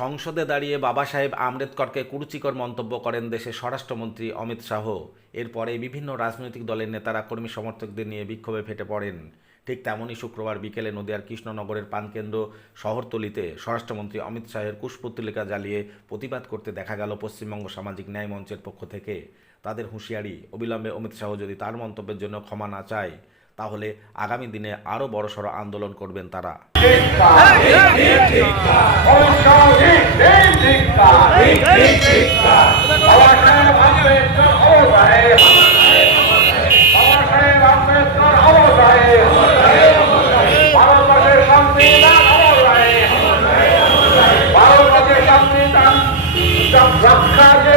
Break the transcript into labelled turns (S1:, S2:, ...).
S1: সংসদে দাঁড়িয়ে বাবা সাহেব আম্বেদকরকে কুরুচিকর মন্তব্য করেন দেশের স্বরাষ্ট্রমন্ত্রী অমিত শাহ। এরপরে বিভিন্ন রাজনৈতিক দলের নেতারা কর্মী সমর্থকদের নিয়ে বিক্ষোভে ফেটে পড়েন। ঠিক তেমনই শুক্রবার বিকেলে নদিয়ার কৃষ্ণনগরের পানকেন্দ্র শহরতলিতে স্বরাষ্ট্রমন্ত্রী অমিত শাহের কুশপুত্তলিকা জ্বালিয়ে প্রতিবাদ করতে দেখা গেল পশ্চিমবঙ্গ সামাজিক ন্যায় মঞ্চের পক্ষ থেকে। তাদের হুঁশিয়ারি। অবিলম্বে অমিত শাহ যদি তার মন্তব্যের জন্য ক্ষমা না চায় তাহলে আগামী দিনে আরও বড়সড় আন্দোলন করবেন তারা।
S2: রক্ষা যে